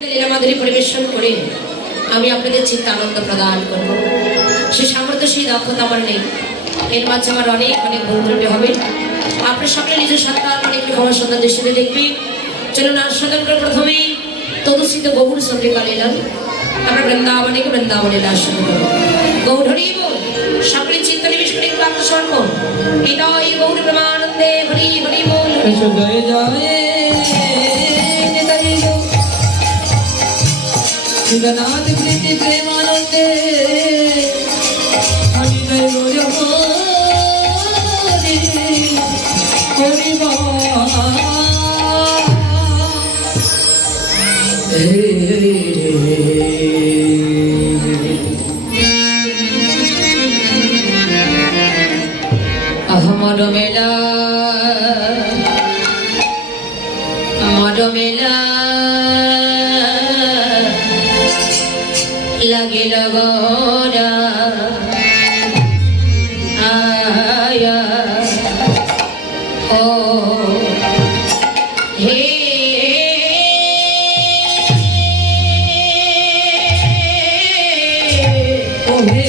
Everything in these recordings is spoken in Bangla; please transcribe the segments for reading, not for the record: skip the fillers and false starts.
লীলামাধুরী পরিবেশন করে আমি আপনাদের চিত্ত আনন্দ প্রদান করব। সে সামর্থ্য সেই দক্ষতা আমার নেই, এর মাঝে আমার অনেক অনেক ভুল ত্রুটি হবে। আপনার সকলে নিজের সন্তান অনেক ক্ষমা সন্তান দৃষ্টিতে দেখবেন। চলুন আস্বাদন করে প্রথমেই তদুস্থিত গৌর চন্দ্রিকা লীলা, আমরা বৃন্দাবনে আস্বাদন করব। গৌর হরি বল, সকলে চিত্ত নিবেশ করে একটু আত্মসমর্পণ করুন। হৃদয় গৌর প্রেমানন্দে হরি হরি বল। জয় জয় জগন্নাথ প্রীতি প্রেমানন্দে হরি জয় হরি হরি अहमद मेला लगे लगोरा आया ओ हे ओ हे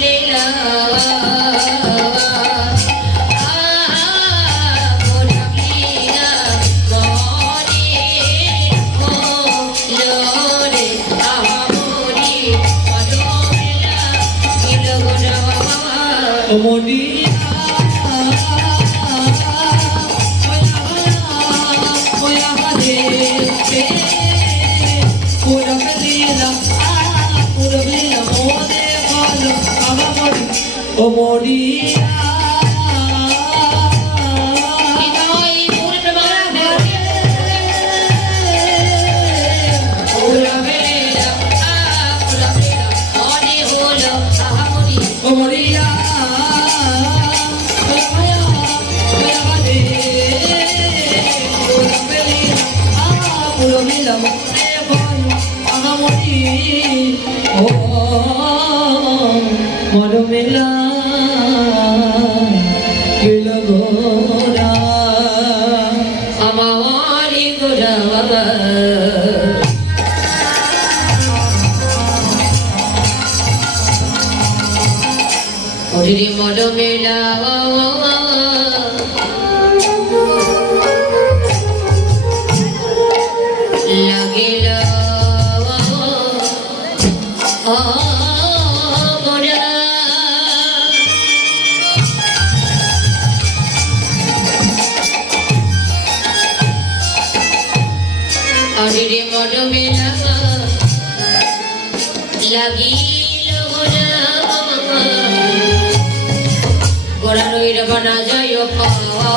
লীলা মরিয়া ও মরিয়া ও মরিয়া মরমেলা গোরা আমারি গোরা ওরে মরমেলা লাগিল গোরা অরে মরমেলা লাগিল গোরা গোরা রইর বানা যায় পাওয়া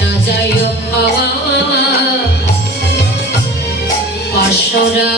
না যায় পাওয়া পাশরা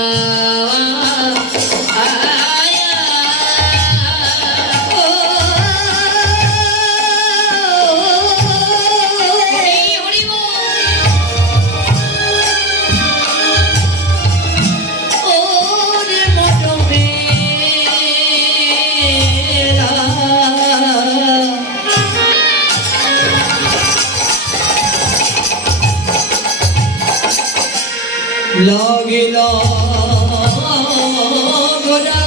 লাগিল গোরা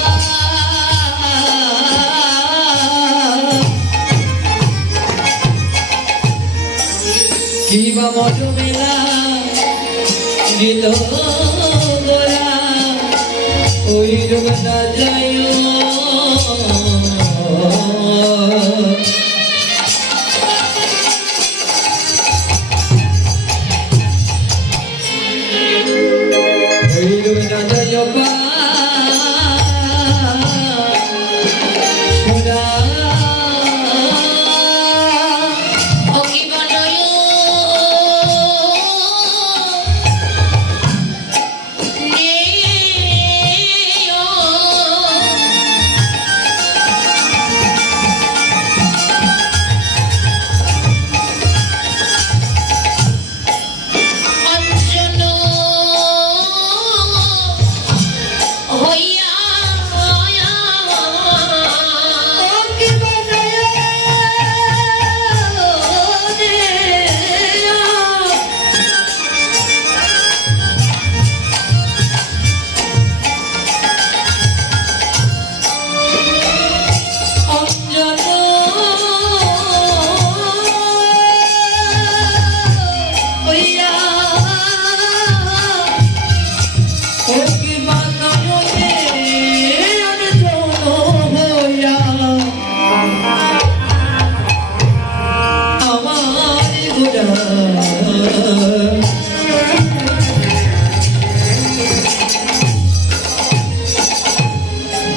কিবা মরমেলা গীত গোরা ওই রোগনা যায়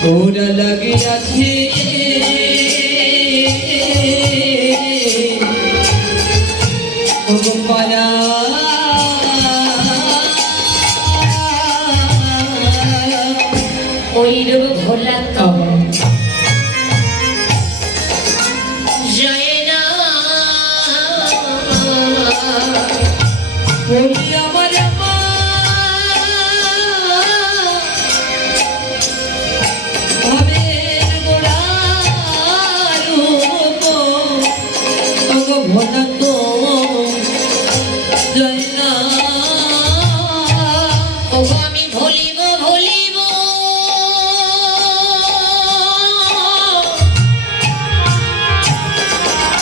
গোরা লাগিয়াছে গোপালা ওই রূপ ভোলা তো যায় না বলি আমার মা ভবের গোড়া রূপ ভোলা তো যায় না ওগো আমি ভুলিব ভুলিব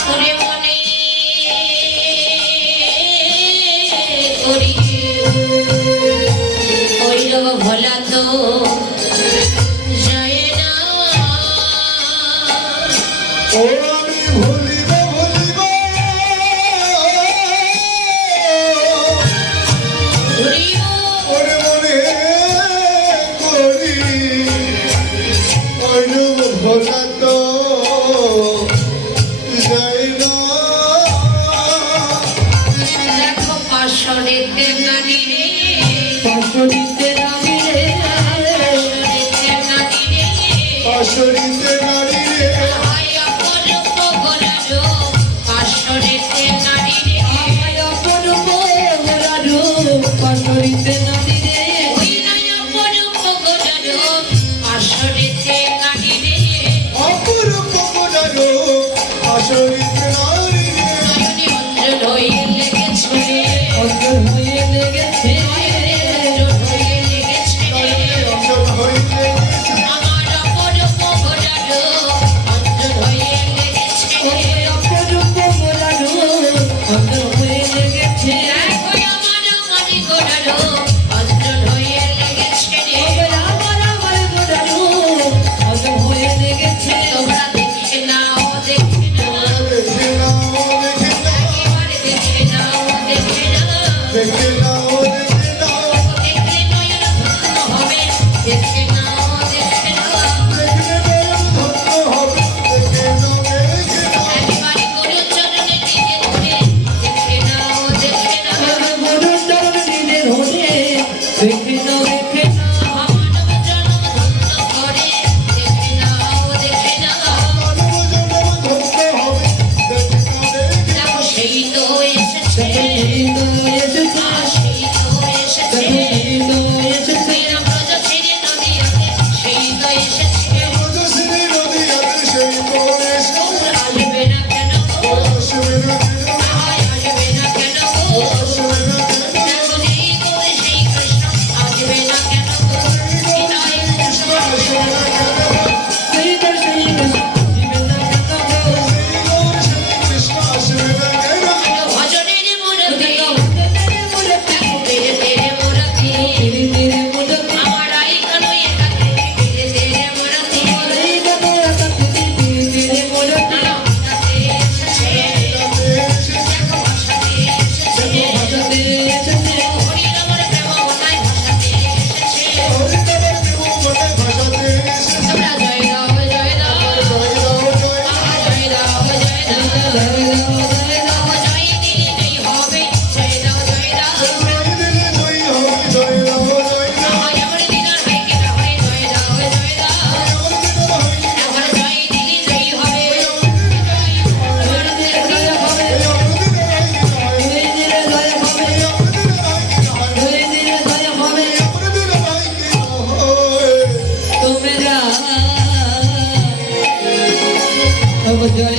ওরে মনে করি ওই রব ভোলা তো যায় না ও আমি ভুলিব ভুলিব ভুলিব ওরে মনে করি অনুভ ভোলা তো যাই না দেখো পাশরেতে নারী রে পাশরিতে নামি রে পাশরেতে নারী রে পাশরিতে নারী রে হায় অপরূপ গোলারো পাশরেতে নারী রে আমায় অপরূপ গোলারো পাশরিতে নামি রে ওই নয় অপরূপ গোলারো পাশরেতে নারী রে অপরূপ গোলারো পাশরিতে নারী রে নয়নে অঞ্জল হয়ে লেগেছে রে অন্তর হয়ে লেগেছে অঞ্জল হয়ে লেগেছে রে অঞ্চল হইতে গেছে আমার অপরূপ গোলারো অঞ্জল হয়ে লেগেছে রে অপরূপ গোলারো অন্তর হয়ে লেগেছে দেখো আমার আমার গোলারো অঞ্জল হয়ে লেগেছে রে আমার গোলারো অন্তর হয়ে লেগেছে তোমরা দেখে নাও দেখে নাও দেখে নাও দেখে নাও একেবারে দেখে নাও দেখে নাও দেখে নাও দেখে নাও দেখলে নয়ন ধন্য হবে দেখে নাও দেখে নাও দেখলে নয়ন ধন্য হবে দেখে নাও দেখে নাও একেবারে গুরু চরণে টিকে ধরে দেখে নাও দেখে নাও মনুর চরণ নিজে ধরে দেখে নাও দেখে নাও মানব জন্ম ধন্য করে দেখে নাও দেখে নাও মানব জন্ম ধন্য হবে দেখে নাও দেখে দেখো সেই তো এসেছে এই তো এসেছে সেই তো এসেছে এই তো এসেছে ব্রজ ছেড়ে নদীয়াতে সেই তো এসেছে রজশ্রী নদী আছে সেই তো এসেছে আসবে না কেন গো? আসবে না কেন আয় আসবে না কেন গো? আসবে না কেন দেখো যেই গৌরে সেই কৃষ্ণ আসবে না কেন গো? বিদায় কৃষ্ণ আসবে না কেন সেই তো সেই জীবন না কেন গো সেই গৌর সেই কৃষ্ণ আসবে না কেন ভজনের মূরতি তেরে মুরে দেখো তেরে তেরে মূরতি তেরে তেরে মুরে আমার আই কানো একাকে তেরে তেরে মূরতি এই গানে আকাশে তেরে তেরে মুরে নানাতে এসেছে তাতে এসেছে দেখো ভাষাতে এসেছে ভাষাতে এসেছে হরির আমার প্রেম বনায় ভাষাতে এসেছে হরিতমের দেব বলে ভাষাতে এসেছে তোমরা জয় দাও জয় দাও জয় দাও জয় দাও জয় দাও জয় দাও জয় রাম জয় রাম জয় দিলে জয় হবে জয় দাও জয় দাও জয় দিলে জয় হবে জয় দাও জয় দাও আমার দিনার হয় কেনা হয় জয় দাও জয় দাও আমার দিদার হয় কি আমার জয় দিলে জয় হবে জয় দিলে জয় হবে এই আমাদের দিদার হয় কি হয় জয় দিলে জয় হবে এই আমাদের দিদার হয় কি জয় দিলে জয় হবে হয় এই আমাদের দিদার হয় কি হয় তোমরা अब जय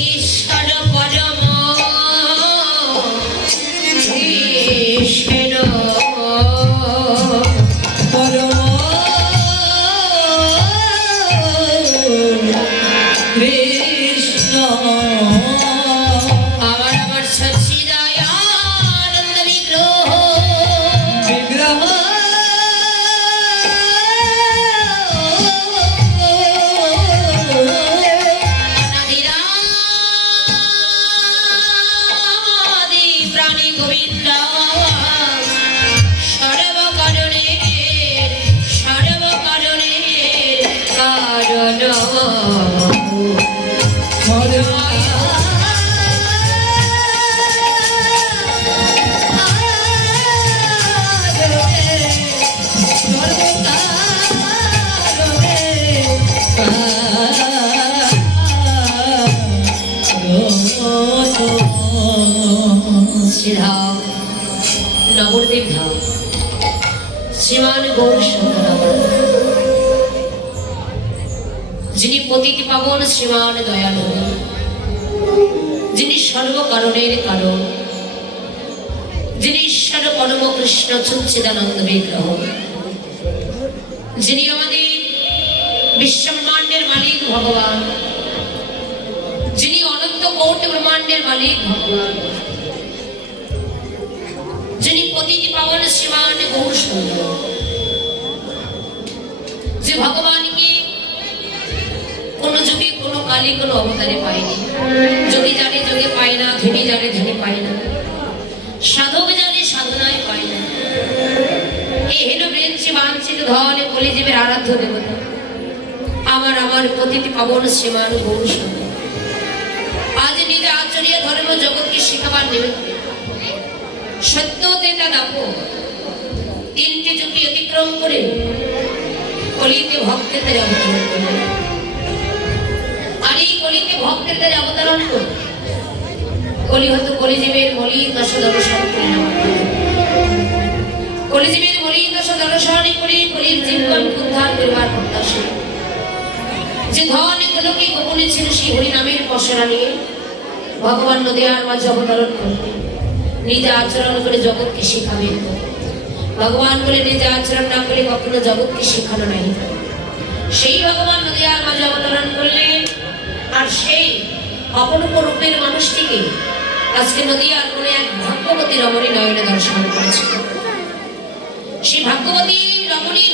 ঈশ্বর পরম কৃষ্ণ परम कृष्ण আমার আমার সচ্চিদানন্দ বিগ্রহ विग्रह অনাদিরাদি প্রাণী গোবিন্দ সর্বকারণের কারণ Oh শ্রীধাম নবদ্বীপ ধাম শ্রীমান গৌর সুন্দর যিনি পতিতি পাবন শ্রীমান দয়ালু, যিনি সর্বকারণের কারণ, যিনি ঈশ্বর পরম কৃষ্ণ সচ্চিদানন্দ বিগ্রহ, যিনি আমাদের বিশ্বব্রহ্মাণ্ডের মালিক ভগবান, যিনি অনন্ত কোটি ব্রহ্মাণ্ডের মালিক ভগবান, যিনি পতিতি পাবন শ্রীমান গৌর সুন্দর, যে ভগবানকে কোন যুগে কোন কালে কোন অবতারে পায়নি। যোগী জানে যোগে পায় না, ধ্যানী জানে ধ্যানে পায় না, সাধক জানে সাধনায় পায় না। এই হেন বৃঞ্চি বাঞ্ছিত ধন কলিজীবের আরাধ্য দেবতা আমার পতিতি পাবন শ্রীমান গৌর সুন্দর আজ নিজে আচরীয় ধর্ম জগৎকে শিখাবার নিমিত্তে সত্য তেতা দাপো তিনটি যুগকে অতিক্রম করে কলিতে ভক্তদের অবতরণ করলেন। আর এই কলিতে ভক্তদের অবতরণ করে কলি হতো কলিজীবের মলিন দশ দর্শন কলিজীবের মলিন দশ দর্শনে করে কলির জীবন উদ্ধার করবার প্রত্যাশা। যে ধন গুলোকে গোপনে ছিল সেই হরিনামের পসরা নিয়ে ভগবান নদিয়ার মাঝে অবতরণ করলেন। নিজে আচরণ করে জগৎকে শিখাবেন। ভগবান বলে নিজে আচরণ না করে কখনো জগৎকে শেখানো নাই। সেই ভগবান নদিয়ার মাঝে অবতরণ করলেন। আর সেই অপরূপ রূপের মানুষটিকে আজকে নদিয়ার কোন এক ভাগ্যবতী রমণী নয়নে দর্শন করেছিল। সেই ভাগ্যবতী রমণী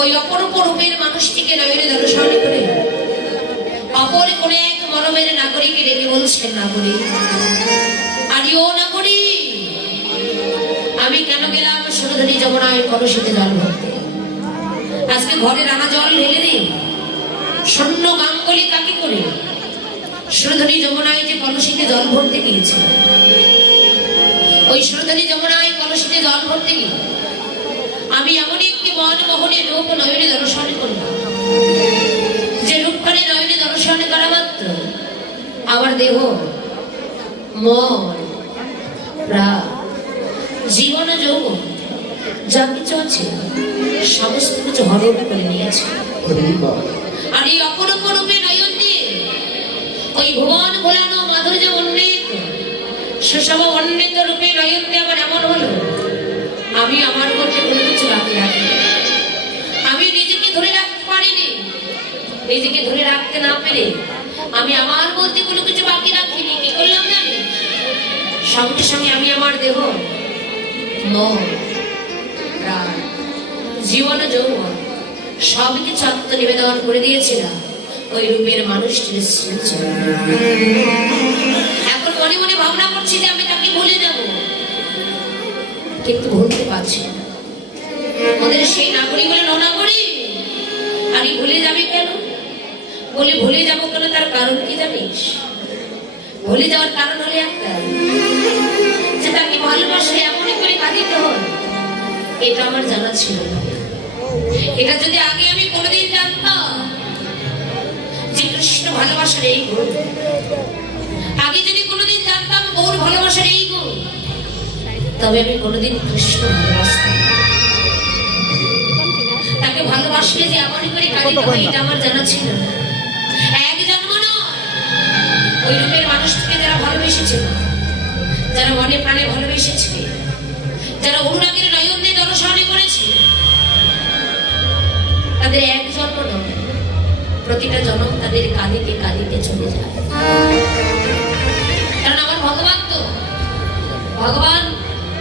ওই অপরূপ রূপের মানুষটিকে নয়নে দর্শন করে অপর কোন এক মরমের নাগরিকে ডেকে বলছেন, নাগরিক আরে ও নাগরিক, আমি কেন গেলাম সুরধনী যমুনায় কলসিতে জল ভরতে? আজকে ঘরে রাঙা জল ঢেলে দিন, শূন্য গাঙ্গলি কাকে করে সুরধনী যমুনায় যে কলসিতে জল ভরতে গিয়েছিল, ওই সুরধনী যমুনায় কলসিতে জল ভরতে গিয়ে আমি এমন একটি মনমোহনী রূপ নয়নে দর্শন করলাম, যে রূপখানে নয়নে দর্শন করা মাত্র আমার দেহ, মন, প্রাণ, জীবন, যৌবন যা কিছু আছে সমস্ত কিছু হরণ করে নিয়েছে। আর এই অপরূপ রূপে নয়ন দিয়ে ওই ভুবন ভোলানো মাধুর্য উন্নীত সুষম উন্নীত রূপে নয়ন দিয়ে আমার এমন হলো, আমি আমার মধ্যে কোনো কিছু বাকি রাখি, আমি নিজেকে ধরে রাখতে পারিনি। নিজেকে ধরে রাখতে না পেরে আমি আমার মধ্যে কোনো কিছু বাকি রাখিনি। কি করলাম জানি? সঙ্গে সঙ্গে আমি আমার দেহ, মন, প্রাণ, জীবন, যৌবন সব কিছু আত্মনিবেদন করে দিয়েছিলাম ওই রূপের মানুষটির শ্রীচরণে। এখন মনে মনে ভাবনা করছি যে আমি তাকে ভুলে যাব, কিন্তু ভুলতে পারছি না। ওদের সেই নাগরিক বলে ননাগরিক, আর ভুলে যাবে কেন? বলে ভুলে যাবো কেন, তার কারণ কি জানিস? ভুলে যাওয়ার কারণ হলে একটা, যে তাকে ভালোবাসলে এমনই করে কাঁদিতে হয়, এটা আমার জানা ছিল না। এটা যদি আগে আমি কোনোদিন জানতাম যে কৃষ্ণ ভালোবাসার এই গুণ, আগে যদি কোনোদিন জানতাম গৌর ভালোবাসার এই গুণ, তবে আমি কোনোদিন কৃষ্ণ ভালোবাসতাম। তাকে ভালোবাসলে যে এমনই করে কাঁদিতে হয়, এটা আমার জানা ছিল না। এক জন্ম নয়, ওই রূপের মানুষটিকে যারা ভালোবেসেছিল, যারা মনে প্রাণে ভালোবেসেছে, যারা অনুরাগের নয়ন দিয়ে দর্শনে করেছে, তাদের এক জন্ম নয়, প্রতিটা জন্ম তাদের কাঁদিতে কাঁদিতে চলে যায়। কারণ আমার ভগবান তো ভগবান,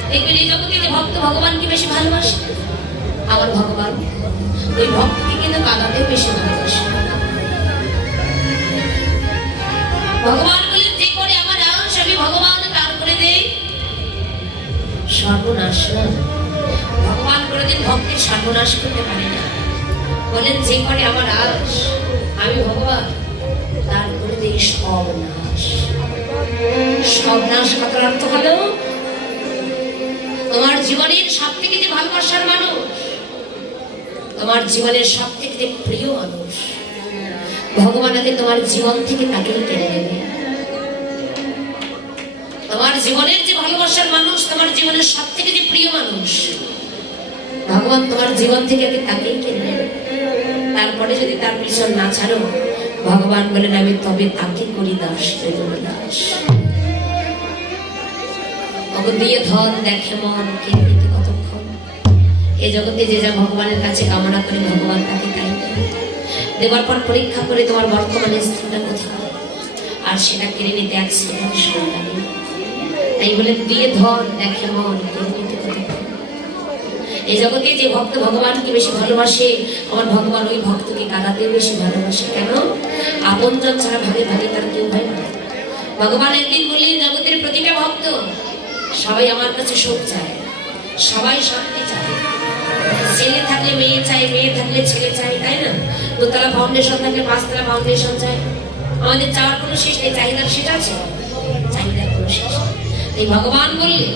দেখবেন এই জগতে যে ভক্ত ভগবানকে বেশি ভালোবাসে, আমার ভগবান ওই ভক্তকে কিন্তু কাঁদাতে বেশি ভালোবাসে। ভগবান বলেন, যে করে আমার আশ আমি ভগবান তার করে দেই সর্বনাশ। ভগবান কোনোদিন ভক্তের সর্বনাশ করতে পারে না। বলেন, যে করে আমার আশ আমি ভগবান তার করে দেই সর্বনাশ। সর্বনাশ কথার অর্থ হলো, তোমার জীবনের সব থেকে যে ভালোবাসার মানুষ, তোমার জীবনের সব থেকে যে প্রিয় মানুষ, ভগবান আগে তোমার জীবন থেকে তাকেই কেড়ে নেবে। জীবনের যে ভালোবাসার মানুষ, তোমার জীবনের সব থেকে যে প্রিয় মানুষ, ভগবান তোমার জীবন থেকে তাকেই কেড়ে নেবে। তারপরে যদি তার পিছন না ছাড়ো, ভগবান বলেন আমি তবে তাকে করি দাস, দাস। দিয়ে ধন দেখে মন, কে দিতে কতক্ষণ। এ জগতে যে যা ভগবানের কাছে কামনা করে, ভগবান তাকে তাই দেবে। দেওয়ার পর পরীক্ষা করে তোমার বর্তমানে স্থিতিটা কোথায়, আর সেটা কেড়ে নিতে এক সেকেন্ড সময় লাগে। তাই বলে দিয়ে ধন দেখে মন, কে দিতে কতক্ষণ। এই জগতে যে ভক্ত ভগবানকে বেশি ভালোবাসে, আমার ভগবান ওই ভক্তকে কাঁদাতে বেশি ভালোবাসে। কেন? আপনজন ছাড়া ভাগে ভাগে তার কেউ হয় না। ভগবান একদিন বললেন, জগতের প্রতিটা ভক্ত সবাই আমার কাছে সুখ চায়, সবাই শান্তি চায়। ছেলে থাকলে মেয়ে চাই, মেয়ে থাকলে ছেলে চাই, তাই না? দোতলা ফাউন্ডেশন থাকলে পাঁচতলা ফাউন্ডেশন চাই। আমাদের চাওয়ার কোনো শেষ নেই, চাহিদার শেষ আছে? চাহিদার কোনো শেষ নেই। এই ভগবান বললে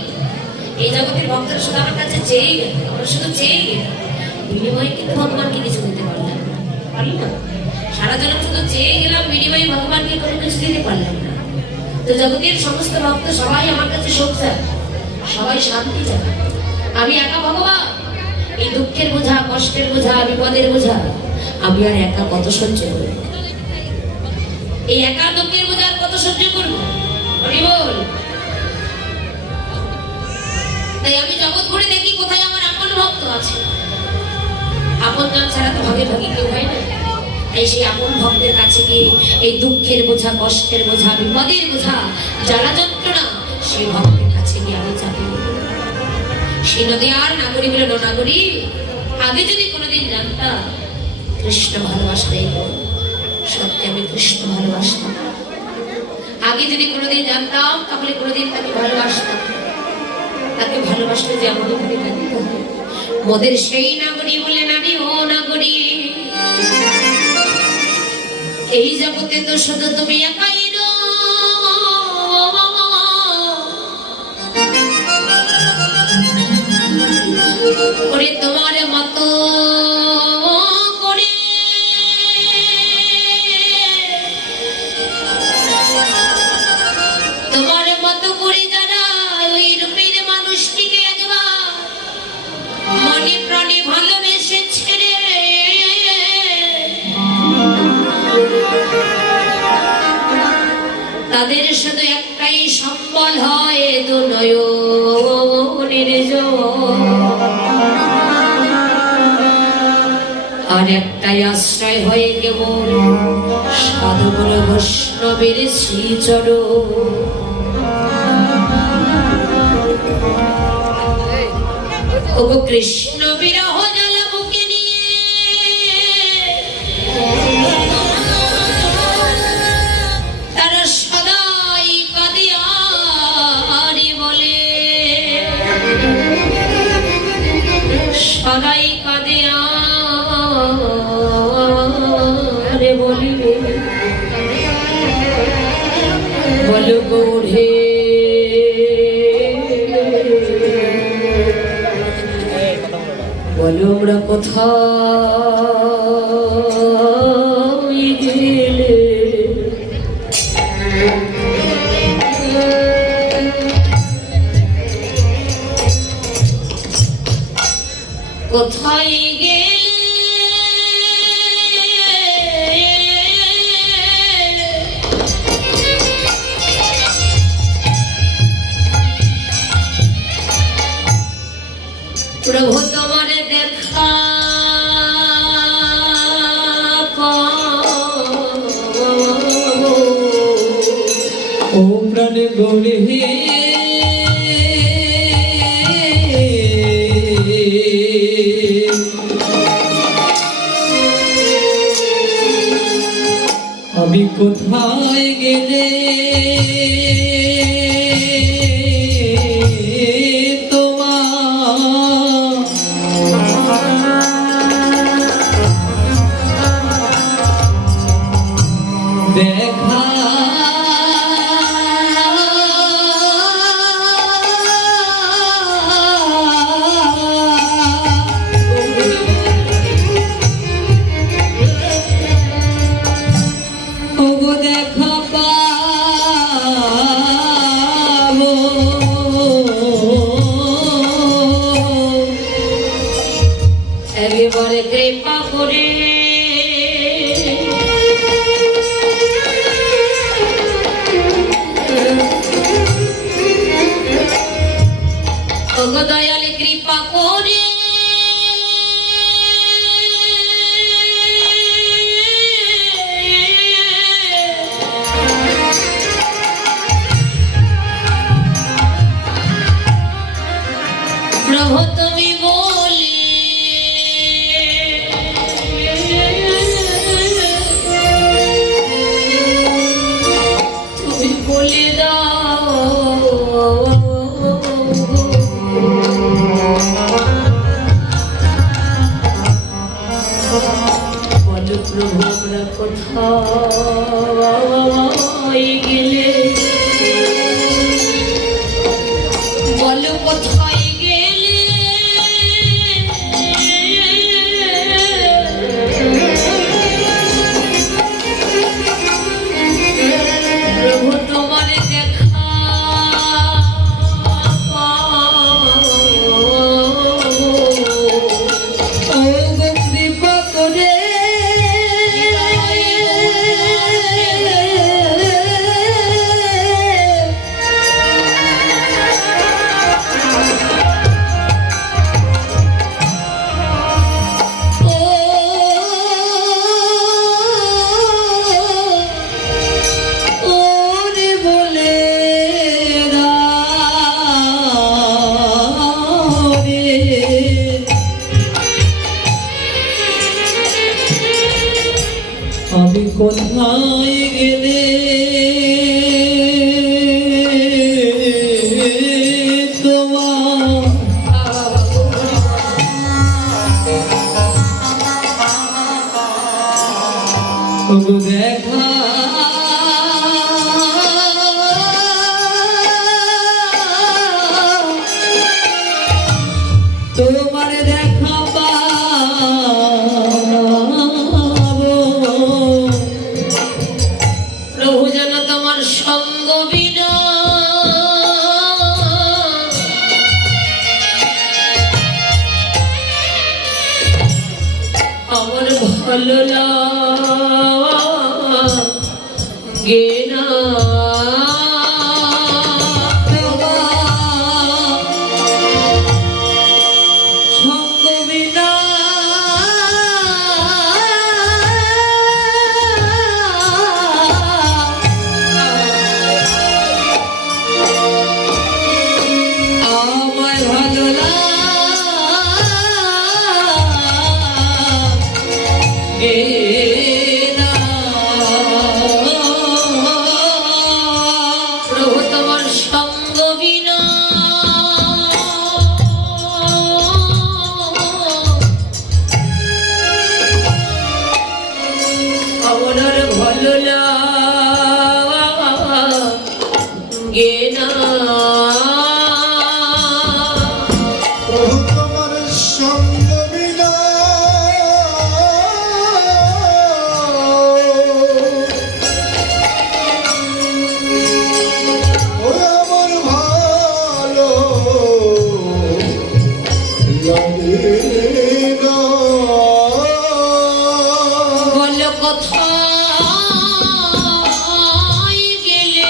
এই জগতের ভক্তরা শুধু আমার কাছে চেয়ে গেল, আমরা শুধু চেয়ে গেল, বিনিময়ে কিন্তু ভগবানকে কিছু দিতে পারলাম না, পারলাম না। সারা জন্য শুধু চেয়ে গেলাম, বিনিময়ে ভগবানকে কোনো কিছু দিতে পারলাম না। তো জগতের সমস্ত ভক্ত সবাই আমার কাছে সুখ চায়, সবাই শান্তি চায়। আমি একা ভগবান, এই দুঃখের বোঝা, কষ্টের বোঝা, বিপদের বোঝা আমি আর একা কত সহ্য করব? এই একা দুঃখের বোঝা আর কত সহ্য করবো? হরি বল। তাই আমি জগৎ ঘুরে দেখি কোথায় আমার আপন ভক্ত আছে। আপন জন ছাড়া তো ভাগে ভাগে কেউ হয় না। তাই সেই আপন ভক্তের কাছে গিয়ে এই দুঃখের বোঝা, কষ্টের বোঝা, বিপদের বোঝা, জ্বালা যন্ত্রণা, সেই ভক্তের কাছে গিয়ে আমি চাপি। সে নদী আর নাগরী বলে নাগরী, আগে যদি কোনোদিন জানতাম কৃষ্ণ ভালোবাসতে, সত্যি আমি কৃষ্ণ ভালোবাসতাম। আগে যদি কোনোদিন জানতাম, তাহলে কোনোদিন তাকে ভালোবাসতাম। তাকে ভালোবাসতে যে আমাদের মোদের সেই নাগরী বলে নারী ও নাগরী, এই জগতে তো শুধু তুমি একাই রো। ওরে তোমার মতো করে তোমার মতো করে যারা ওই রূপের মানুষটিকে একবার মনে প্রাণে ভালোবেসে ছেড়ে তাদের শুধু একটাই সম্বল হয় দু নয়নের জল, আর একটাই আশ্রয় হয়ে কেবল সাধুগুণ বৈষ্ণবের শ্রীচরণ। ওগো কৃষ্ণ বিরহ জ্বালা বুকে নিয়ে তারা সদাই কাঁদে আর বলে, সদাই কাঁদে আর বলি, বলো গৌড়ে বলো আমরা কোথায় গেলে। কোথায় গেলে প্রভু তোমার দেখা ও প্রাণ গৌরে আমি কোথায় গেলে দেখা ওগো দেখা ওগো দয়াল কৃপা করে প্রভু তুমি বলে তুমি বলে দাও বলো প্রভু আমরা কোথায় গেলে বলো কোথায় গেলে প্রভু তোমার দেখা ও গো কৃপা করে ওরে বলে দাও রে আমি কোথায় গেলে তোমার ওগো দেখা তোমার দেখা পাবো প্রভু যেন তোমার সঙ্গ বিনা আমার ভালো লাগে না সঙ্গ বিনা আমায় ভালো লাগে না প্রভু তোমার সঙ্গ বিনা আমার আর ভালো লাগে না প্রভু তোমার সঙ্গ বিনা ও আমার ভালো লাগে না। বলো কোথায় গেলে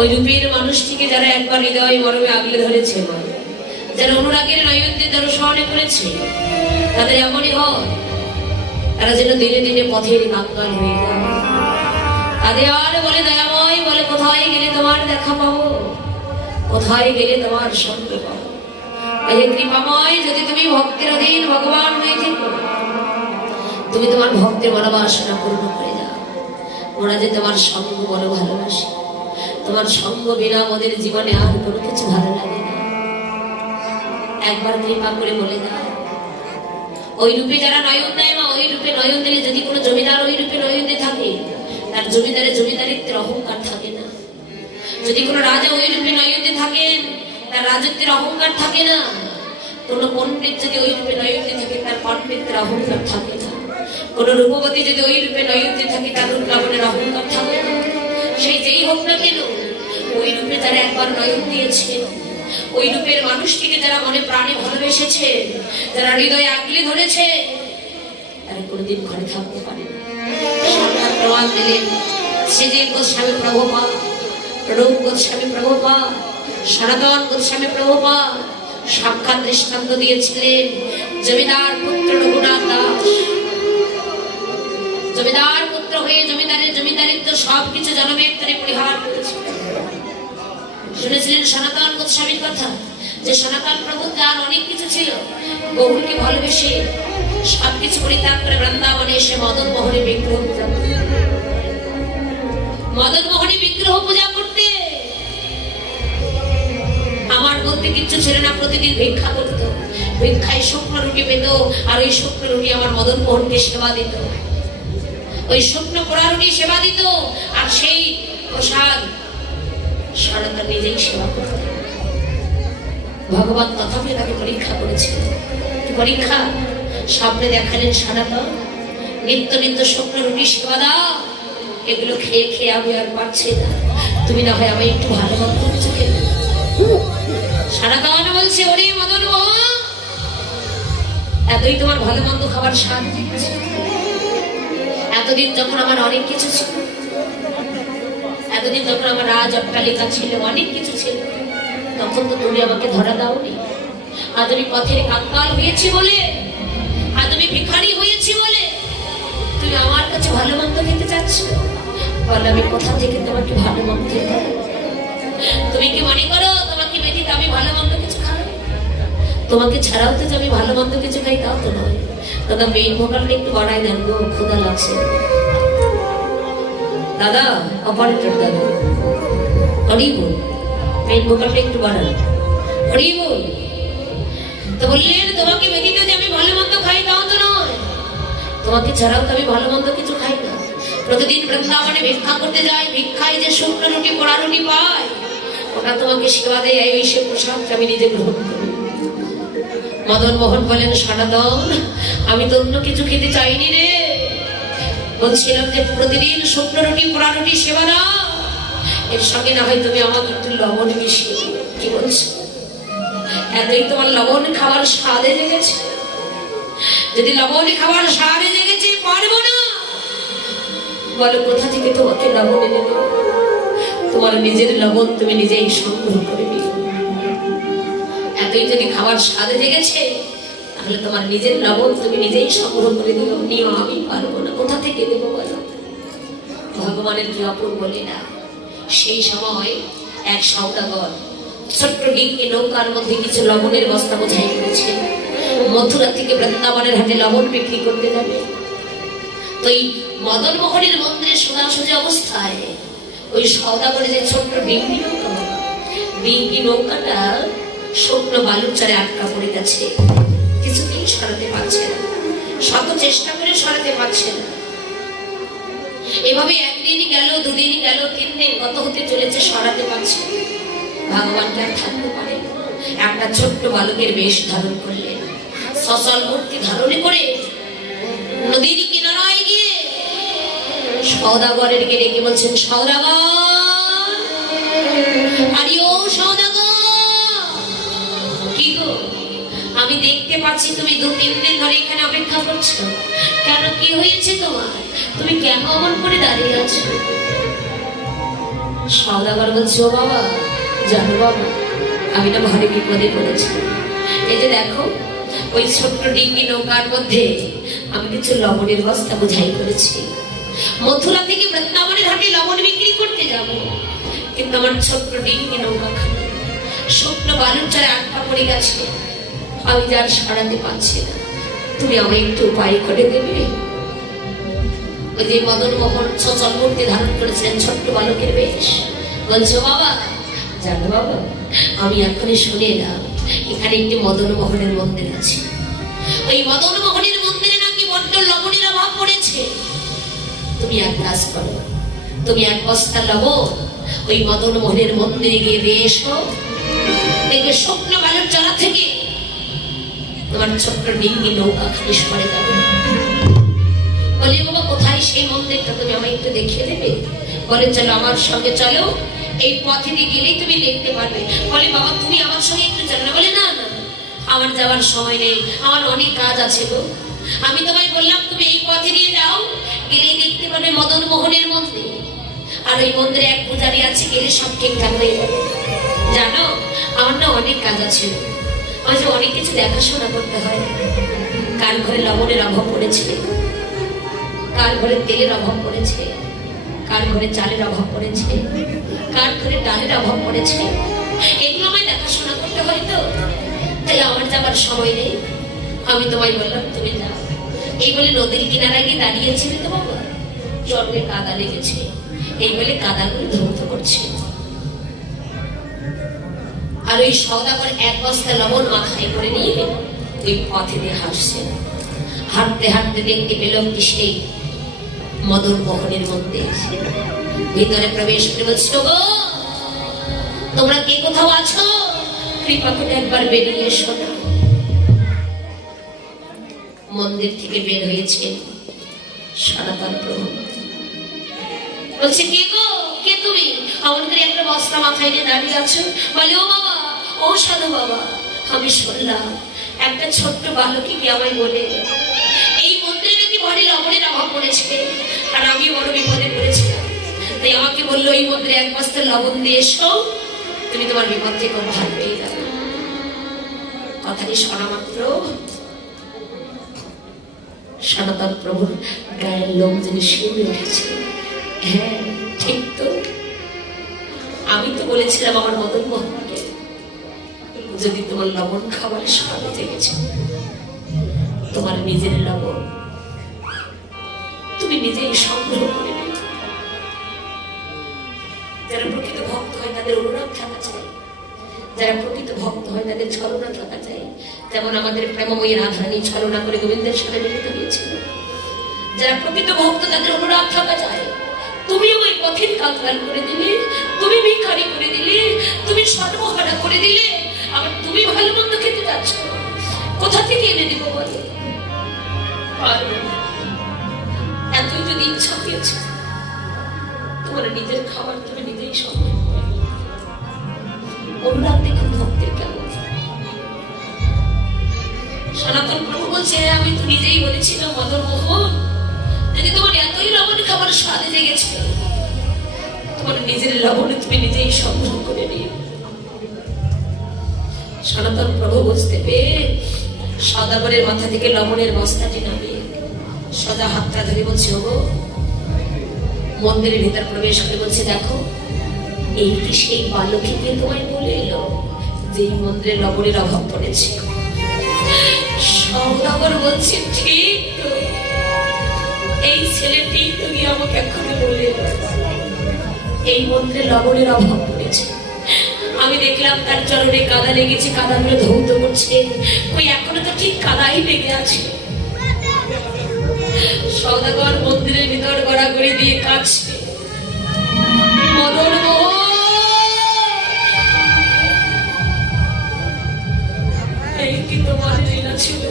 ওই রূপের মানুষটিকে যারা একবার হৃদয় মরমে আগলে ধরেছে, যারা অনুরাগের নয়নদের দর্শনে করেছে, তাদের এমনই হয় তারা যেন দিনে দিনে পথের কাঙ্গাল হয়ে যায়। তাদের আর বলে দয়াময়, বলে কোথায় গেলে তোমার দেখা পাবো, কোথায় গেলে তোমার সঙ্গ পাবো। হে কৃপাময়, যদি তুমি ভক্তের অধীন ভগবান হয়ে থেকো, তুমি তোমার ভক্তের মনোবাসনা পূর্ণ করে যাও। ওরা যে তোমার সঙ্গ বড় ভালোবাসে, তোমার সঙ্গ বিনা আমাদের জীবনে আর কোনো কিছু ভালো লাগে না। একবার কৃপা করে বলে দাও, ওই রূপে যারা নয়ন দেয় মা, ওই রূপে নয়ন দিলে যদি কোনো জমিদার ওই রূপে নয়ন দিয়ে থাকে, তার জমিদারের জমিদারিত্বের অহংকার থাকে না। যদি কোনো রাজা ওই রূপে নয়ন দিয়ে থাকেন, তার রাজত্বের অহংকার থাকে না। কোনো পণ্ডিত যদি ওই রূপে নয়ন দিয়ে থাকে, তার পাণ্ডিত্যের অহংকার থাকে না। কোনো রূপবতী যদি ওই রূপে নয়ন দিয়ে থাকে, তার রূপ লাবণের অহংকার থাকে না। সেই যেই হোক না কেন, ওই রূপে যারা একবার নয়ন দিয়েছে, ওই রূপের মানুষটিকে যারা মনে প্রাণে ভালোবেসেছে, যারা হৃদয়ে আগলে ধরেছে, তারা কোনোদিন ঘরে থাকতে পারে না। সরকার প্রমাণ দিলেন শ্রীদেব গোস্বামী প্রভুপাদ, রূপ গোস্বামী প্রভুপাদ, সনাতন গোস্বামী প্রভুপাদ সাক্ষাৎ দৃষ্টান্ত দিয়েছিলেন জমিদার পুত্র রঘুনাথ দাস। জমিদার পুত্র হয়ে জমিদারের জমিদারিত্ব সবকিছু জনমেত্রে পরিহার করেছে। শুনেছিলেন সনাতন গোস্বামীর কথা, যে সনাতন প্রভু যার অনেক কিছু ছিল, বহুকে ভালোবেসে সবকিছু পরিত্যাগ করে বৃন্দাবনে এসে মদন মোহনে বিগ্রহ পূজা করতে, মদন মোহনে বিগ্রহ পূজা করতে। আমার বলতে কিচ্ছু ছিল না, প্রতিদিন ভিক্ষা করত, ভিক্ষায় শুকনো রুটি পেত, আর ওই শুকনো রুটি আমার মদন মোহনকে সেবা দিত। ওই শুকনো পোড়া রুটি সেবা দিত, আর সেই প্রসাদ সনাতন নিজেই সেবা করতেন। ভগবান তথাপি তাকে পরীক্ষা করেছিল। পরীক্ষা স্বপ্নে দেখালেন, সনাতন নিত্য নিত্য শুকনো রুটি সেবা দাও, এগুলো খেয়ে খেয়ে আমি আর পারছি না, তুমি না হয় আমি একটু ভালো মন্দ কিছু খেতে। সনাতন বলছে, ওরে মদন মোহন, এতই তোমার ভালো মন্দ খাবার স্বাদ দিচ্ছে। এতদিন যখন আমার অনেক কিছু ছিল, এতদিন যখন আমার রাজ অট্টালিকা ছিল, অনেক কিছু ছিল, তখন তো তুমি আমাকে ধরা দাওনি। আজ আমি পথের কাঙ্গাল হয়েছি বলে, আজ আমি ভিখারি হয়েছি বলে তুমি আমার কাছে ভালো মন্দ খেতে চাচ্ছ। বলে আমি কোথা থেকে তোমাকে ভালো মন্দ খেতে? তুমি কি মনে করো তোমাকে ব্যতীত আমি ভালো মন্দ কিছু খাই? তোমাকে ছাড়াও তো যে আমি ভালো মন্দ কিছু খাই, তাও তো নয়। দাদা মেইন ভোকালটা একটু বাড়াই দেন গো, ক্ষুধা লাগছে। দাদা অপারেটর দাদা, হরি বল, মেইন ভোকালটা একটু বাড়ান, হরি বল। তো বললেন তোমাকে ব্যতীত যে আমি ভালো মন্দ খাই, তাও তো নয়। তোমাকে ছাড়াও তো আমি ভালো মন্দ কিছু খাই না। প্রতিদিন বৃন্দাবনে ভিক্ষা করতে যাই, ভিক্ষায় যে শুকনো রুটি পোড়া রুটি পাই, ওটা তোমাকে সেবা দেয়, এই সে প্রসাদটা আমি নিজে গ্রহণ করি। মদন মোহন বলেন, সনাতন আমি তো অন্য কিছু খেতে চাইনি রে, বলছিলাম যে প্রতিদিন শুকনো রুটি পোড়া রুটি সেবা দাও, এর সঙ্গে না হয় তুমি আমাকে একটু লবণ মিশিয়ে। কি বলছো? এতই তোমার লবণ খাবার স্বাদে লেগেছে? যদি লবণ খাবার স্বাদে লেগেছে, পারবো না। বলো কোথা থেকে তোমাকে লবণ এনে দেবো? তোমার নিজের লবণ তুমি নিজেই সংগ্রহ করে নিও। এতই যদি খাবার স্বাদে লেগেছে, তাহলে তোমার নিজের লবণ তুমি নিজেই সংগ্রহ করে নিও, আমি পারবো না। কোথা থেকে দেবো বলো? ভগবানের কি অপূর্ব লীলা। সেই সময় এক সওদাগর ছোট্ট ডিঙ্গি নৌকার মধ্যে কিছু লবণের বস্তা বোঝাই করেছে, মথুরা থেকে বৃন্দাবনের হাটে লবণ বিক্রি করতে যাবে। তো এই মদন মোহনের মন্দিরে সোজাসুজি অবস্থায় ওই সওদাগরের যে ছোট্ট ডিঙ্গি নৌকা, ডিঙ্গি নৌকাটা শুকনো বালুর চারে আটকা পড়ে গেছে, কিছুতেই সরাতে পারছে না, শত চেষ্টা করে সরাতে পারছে না। এভাবে একদিন গেল, দুদিন গেল, 3 দিন কত হতে চলেছে, সরাতে পারছে। ভগবানকে আর থাকতে পারে, একটা ছোট্ট বালকের বেশ ধারণ করলেন, সচল মূর্তি ধারণ করে নদীর কিনারায় গিয়ে সওদাগরের কে ডেকে বলছেন, সওদাগর, আরে ও সওদাগর, কি গো আমি দেখতে পাচ্ছি তুমি 2-3 দিন ধরে এখানে অপেক্ষা করছো, কেন কি হয়েছে তোমার? তুমি কেন অমন করে দাঁড়িয়ে আছো? সওদাগর বলছে, ও বাবা, জানো বাবা, আমি না ভারী বিপদে পড়েছি। এই যে দেখো, ওই ছোট্ট ডিঙ্গি নৌকার মধ্যে আমি কিছু লবণের বস্তা বোঝাই করেছি। মথুরা থেকে বৃন্দাবনের হাটে লবণ বিক্রি করতে যাব, কিন্তু আমার ছোট্ট ডিঙ্গি নৌকাখানি শুকনো বালুর চারে আটকা পড়ে গেছে। আমি যার সারাতে পারছি না, তুমি আমায় একটু উপায় করে দেবে? ওই যে মদন মোহন সচল মূর্তি ধারণ করেছিলেন ছোট্ট বালকের বেশ, বলছো, বাবা, জানো বাবা, আমি এখনই শুনে এলাম এখানে একটি মদন মোহনের মন্দির আছে। ওই মদন মোহনের মন্দিরে নাকি বড্ড লবণের অভাব পড়েছে। তুমি এক কাজ করো, তুমি এক বস্তা লবণ ওই মদন মোহনের মন্দিরে গিয়ে দিয়ে এসো। দেখবে শুকনো বালুর চারা থেকে তোমার ছোট্ট ডিঙ্গি নৌকা খালি সরে যাবে। বলি, বাবা, কোথায় সেই মন্দিরটা, তুমি আমায় একটু দেখিয়ে দেবে? বলে, চলো আমার সঙ্গে চলো, এই পথে দিয়ে গেলেই তুমি দেখতে পারবে। বলে, বাবা, তুমি আমার সঙ্গে একটু চলো না। বলে, না না, আমার যাওয়ার সময় নেই, আমার অনেক কাজ আছে গো। আমি তোমায় বললাম তুমি এই পথে দিয়ে যাও, গেলেই দেখতে পারবে মদন মোহনের মন্দির। আর ওই মন্দিরে এক পূজারি আছে, গেলে সব ঠিকঠাক হয়ে যাবে। জানো, আমার না অনেক কাজ আছে, আমার যে অনেক কিছু দেখাশোনা করতে হয়। কার ঘরে লবণের অভাব পড়েছে, কার ঘরে তেলের অভাব পড়েছে, কার ঘরে চালের অভাব পড়েছে, কার ঘরে ডালের অভাব পড়েছে, এগুলো আমায় দেখাশোনা করতে হয়। তো তাই আমার যাবার সময় নেই, আমি তোমায় বললাম তুমি যাও। এই বলে নদীর কিনারা গিয়ে দাঁড়িয়েছিলে তো বাবা, জলে কাদা লেগেছে, এই বলে কাদাগুলো ধৌত করছে। আর ওই সওদাগর এক বস্তা লবণ মাথায় করে নিয়ে ওই পথে দিয়ে হাসছে। হাঁটতে হাঁটতে দেখতে পেল কি সেই মদন মোহনের মন্দির। ভিতরে প্রবেশ করে বলছিল, গো, তোমরা কে কোথাও আছো? কৃপা করে একবার বেরিয়ে এসো না। মন্দির থেকে বের হয়েছে সনাতন প্রভু। বলছে, কে গো, কে তুমি? আমাদের একটা বস্তা মাথায় নিয়ে দাঁড়িয়ে আছো। বলে, ও বাবা, ও সাধু বাবা, আমি শুনলাম একটা ছোট্ট বালককে আমায় বলে এই মন্দিরে নাকি ভারী লবণের অভাব পড়েছে, আর আমি বড় বিপদে পড়েছিলাম। তাই আমাকে বললো এই মন্দিরে এক বস্তা লবণ দিয়ে এসো, তুমি তোমার বিপদ থেকে ভার পেয়ে যাবে। কথাটি শোনা মাত্র সনাতন প্রভুর গায়ের লোক যেন শিউরে উঠেছে। হ্যাঁ, ঠিক তো, আমি তো বলেছিলাম আমার মদন মোহনকে, যদি তোমার লবণ খাবারের স্বাদে জেগেছে, তোমার নিজের লবণ তুমি নিজেই সংগ্রহ করে নেবে। যারা প্রকৃত ভক্ত হয় তাদের অনুরাগ থাকা চাই, যারা প্রকৃত ভক্ত হয় তাদের ছলনা থাকা চাই। যেমন আমাদের প্রেমময়ী রাধারানী ছলনা করে গোবিন্দের সাথে মিলিত হয়েছিল। যারা প্রকৃত ভক্ত তাদের অনুরাগ থাকা চাই। তুমি ওই পথের কাঙ্গাল করে দিলে, তুমি ভিখারি করে দিলে, তুমি সর্বহারা করে দিলে, আবার তুমি ভালো মন্দ খেতে যাচ্ছ, কোথা থেকে এনে দিব বলে? পারবে না। এতই যদি ইচ্ছা পেয়েছে, তোমার নিজের খাবার তুমি নিজেই সংগ্রহ করে নিও। অনুরাগ দেখুন ভক্তের কেমন। সনাতন প্রভু বলছে, আমি তো নিজেই বলেছিলাম মদন মোহন, যদি তোমার এতই লবণ খাবার স্বাদে জেগেছে, তোমার নিজের লবণে তুমি নিজেই সংগ্রহ করে নিও। সনাতন প্রভু বুঝতে পেরে সওদাগরের মাথা থেকে লবণের বস্তাটি নামিয়ে সোজা হাতটা ধরে বলছে, ওগো, মন্দিরের ভিতর প্রবেশ করে বলছে, দেখো, এই কি সেই বালককে তোমায় বলে এলো যে এই মন্দিরে লবণের অভাব পড়েছে? সওদাগর বলছে, ঠিক তো, এই ছেলেটি তুমি আমাকে এখন বলে এলো এই মন্দিরে লবণের অভাব পড়েছে। আমি দেখলাম তার চরণে কাদা লেগেছে, কাদাগুলো ধৌত করছে, ওই এখনো তো ঠিক কাদাই লেগে আছে। সওদাগর মন্দিরের ভিতর গড়াগড়ি দিয়ে কাঁদছে, মদন মোহন, এই কি তোমার লীলা ছিল?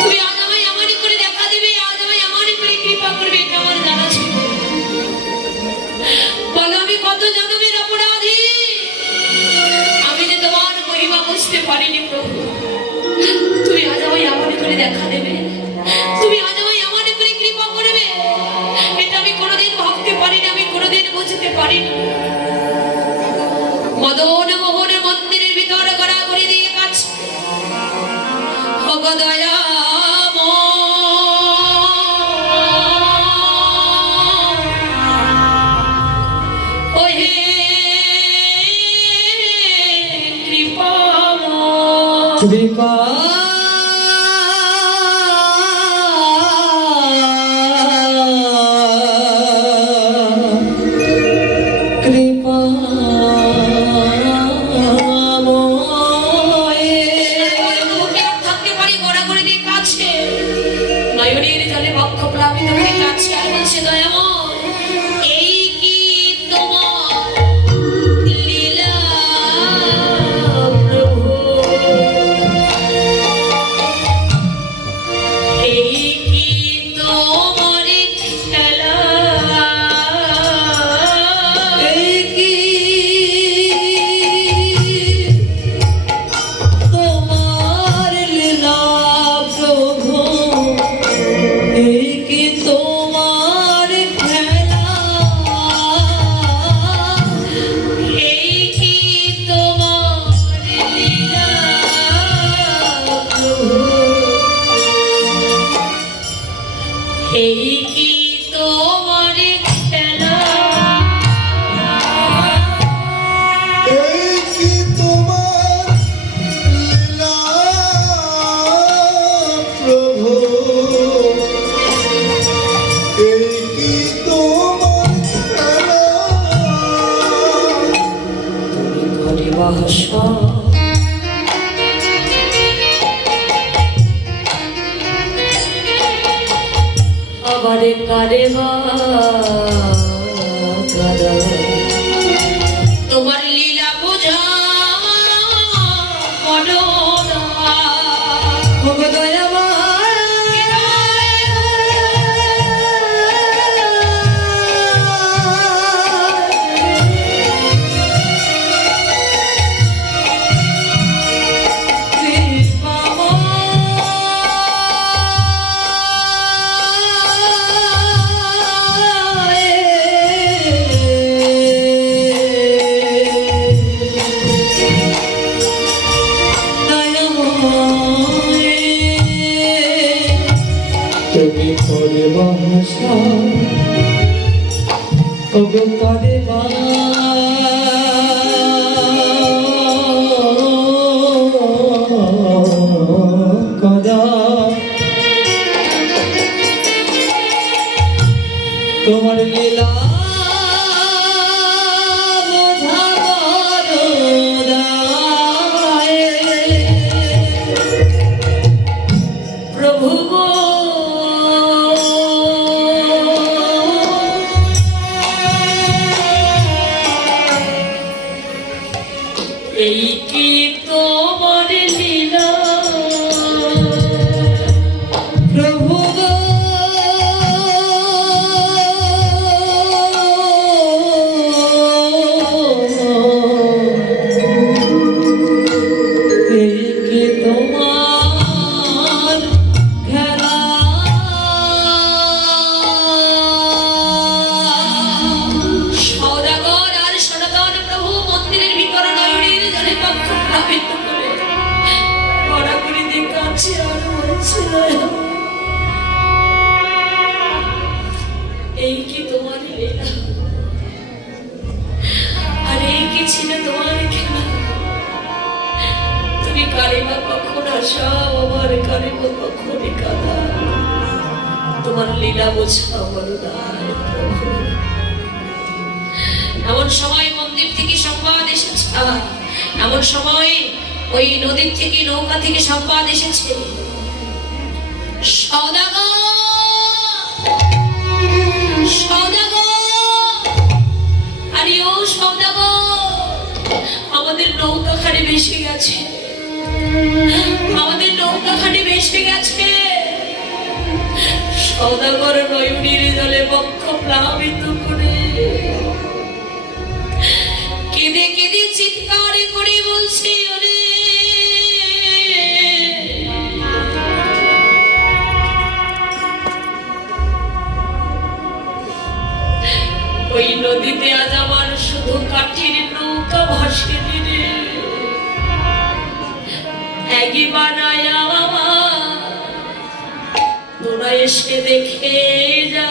তুমি আজ আমায় এমনই করে দেখা দিবে, আজ আমায় এমনই করে কৃপা করবে, এটা আমার জানা ছিল। বলো, আমি কত জন্মের অপরাধী, আমি যে তোমার মহিমা বুঝতে পারিনি প্রভু। তুমি আজ আমায় এমনই করে দেখা দেবে, তুমি আজ আমায় এমন করে কৃপা করবে, এটা আমি কোনোদিন ভাবতে পারিনি, আমি কোনোদিন বুঝতে পারিনি। মদন মোহন মন্দিরের ভিতরে গড়াগড়ি দিয়ে কাছে দয়া কৃপা কৃপা থাকতে পারি গড়াগড়ি দিয়ে কাছে নয়নের জলে বক্ষ প্লাবিত করে কাছে আর বলছে দয়াময় এই কি তোমার লীলা প্রভু, এই কি তোমার খেলা, এই কি তোমার লীলা প্রভু, এই কি তোমার খেলা, এই কি তোমার লীলা প্রভু, এই কি তোমার খেলা, এই কি তোমার লীলা প্রভু, এই কি তোমার খেলা, তুমি করে বাসা আবার কারে বা কাদা, তোমার লীলা বোঝা মনোরা ওগো তুমি করে বাসা ওগো করে কদা তোমার লীলা বোঝা বড়দায়। প্রভু গো এই কি তোমার লীলা প্রভু গো এই কি তোমার খেলা, সওদাগর আর সনাতন প্রভু মন্দিরের ভিতরে নয়নের জলে পক্ষ প্লাবিত করে গড়াগড়ি দিয়ে কাছে আর বলছে এই কি তোমার লীলা, আর এই কি ছিল তোমার খেলা, তুমি কারে বা কখন আসাও আমার কারে বা কখনই কাদা, তোমার লীলা বোঝা বড়দায় প্রভু। এমন সময় মন্দির থেকে সংবাদ এসেছে, এমন সময় ওই নদীর থেকে নৌকা থেকে সংবাদ এসেছে সওদাগর সওদাগর, আরে ও সওদাগর আমাদের নৌকাখানে ভেসে গেছে, আমাদের নৌকাখানে ভেসে গেছে। সওদাগর নয়নের জলে বক্ষ প্লাবিত করে কেঁদে কেঁদে চিৎকার করে বলছে ওরে একবার আয়া তোরা এসে দেখে যা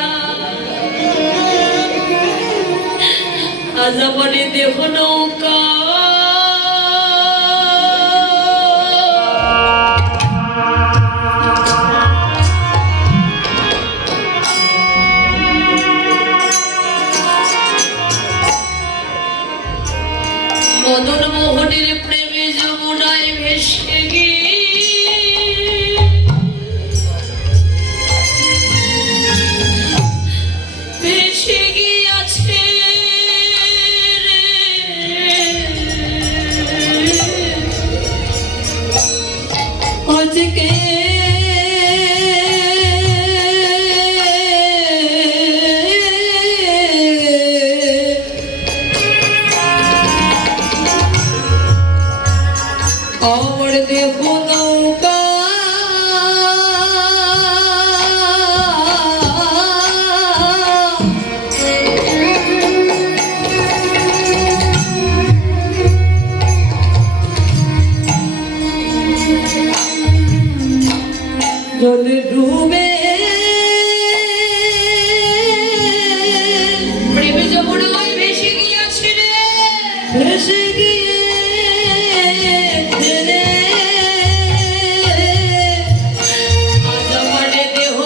আজ আমার দেহ নৌকা মদন মোহনের প্রেমে যমুনায় ভেসে গিয়ে ভেসে গিয়েছে আজকে আমার দেহ নৌকা জলে ডুবে প্রেমে যমুনায় ভেসে গিয়েছে রে ভেসে গিয়ে আজ আমার দেহ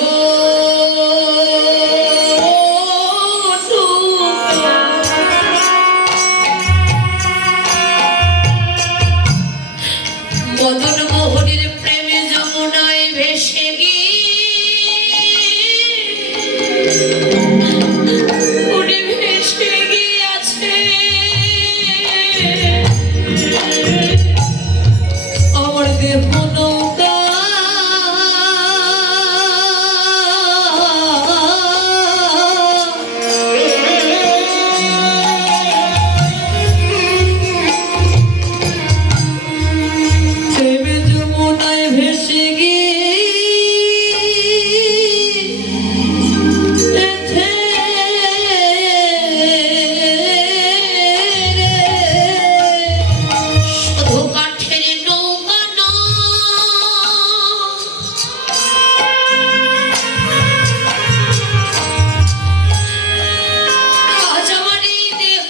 মদন মোহনের প্রেমে যমুনায় ভেসে গিয়ে উড়ে ভেসে গিয়েছে আমার দেহ নৌকা প্রেমে যমুনায় ভেসে গিয়েছে শুধু কাঠের নৌকা আজ আমার এই দেহ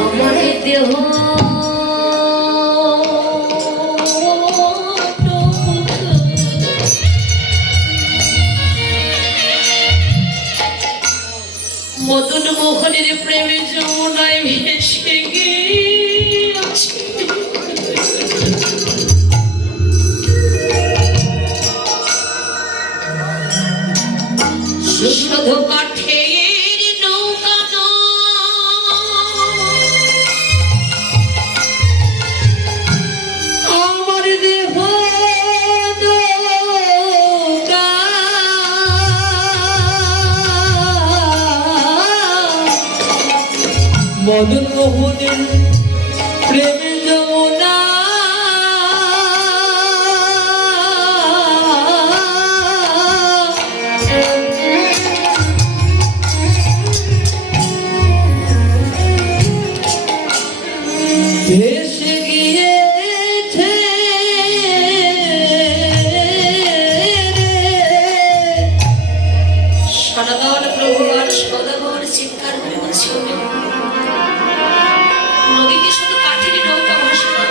আমার এই দেহ মদন মোহনের প্রেমে যমুনায় ভেসে গিয়েছে শুধু কাঠের নৌকা আমার দেহ নৌকা মদন মোহনের প্রেমে যমুনা ভেসে গিয়েছে সদাগর প্রভু আর সদাগর চিৎকার করে বলছে নদীতে শুধু কাঠের নৌকা ভাসে না